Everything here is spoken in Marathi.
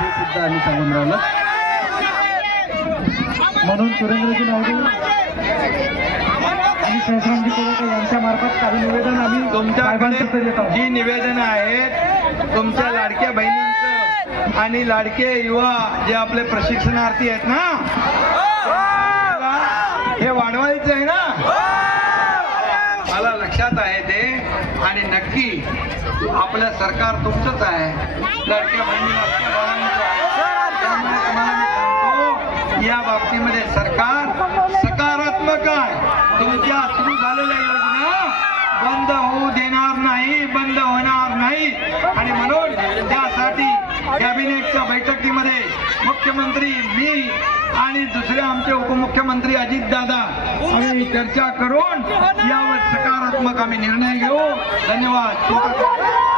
हे सुद्धा आम्ही सांगून राहिलो. म्हणून सुरेंद्रजी नावडे आणि सहस्रामजी कोळेकर यांच्या मार्फत काही निवेदन आम्ही आहोत जी निवेदन आहेत तुमच्या लाडक्या बहिणींचं आणि लाडके युवा जे आपले प्रशिक्षणार्थी आहेत ना? हे वाढवायचं आहे ना? मला लक्षात आहे ते. आणि नक्की आपलं सरकार तुमचंच आहे. लाडक्या बहिणी लाडक्या भावांचं आहे. त्यामुळे तुम्हाला मी सांगतो या बाबतीमध्ये सरकार सकारात्मक आहे. तुमच्या सुरू झालेल्या योजना बंद होऊ देणार नाही बंद होणार नाही. आणि म्हणून त्यासाठी कॅबिनेटच्या बैठकीमध्ये मुख्यमंत्री मी आणि दुसरे आमचे उपमुख्यमंत्री अजित दादा आम्ही चर्चा करून यावर सकारात्मक आम्ही निर्णय घेऊ. धन्यवाद.